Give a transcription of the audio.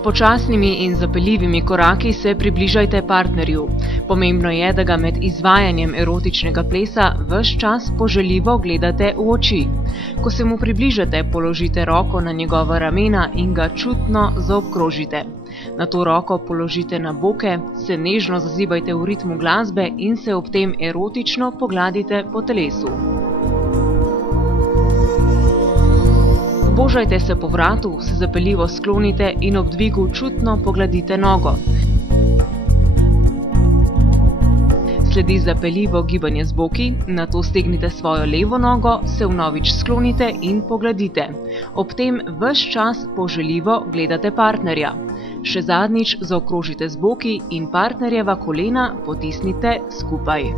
S počasnimi in zapeljivimi koraki se približajte partnerju. Pomembno je, da ga med izvajanjem erotičnega plesa ves čas poželjivo gledate v oči. Ko se mu približate, položite roko na njegova ramena in ga čutno zaobkrožite. Nato roko položite na boke, se nežno zazibajte v ritmu glasbe in se ob tem erotično pogladite po telesu. Pobožajte se po vratu, se zapeljivo sklonite in ob dvigu čutno pogladite nogo. Sledi zapeljivo gibanje z boki, nato stegnite svojo levo nogo, se vnovič sklonite in pogladite. Ob tem ves čas poželjivo gledate partnerja. Še zadnjič zaokrožite z boki in partnerjeva kolena potisnite skupaj.